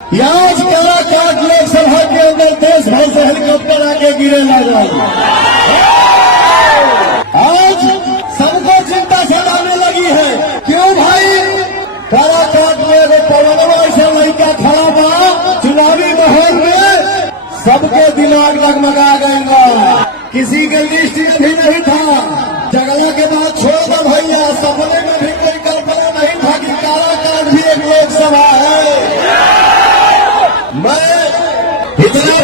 आज काराकाट लोकसभा के अंदर देश भर से हेलीकॉप्टर आके गिरे लगा। आज सबको चिंता सताने लगी है। क्यों भाई? काराकाट में एगो पवनवा ऐसा लड़का खड़ा बा, चुनावी माहौल में सबके दिमाग डगमगा गएगा। किसी के लिस्ट में भी नहीं था। जगला के बाद छोड़ दो भैया, सपने में भी कोई कल्पना नहीं था कि काराकाट भी एक लोकसभा है। मैं इतना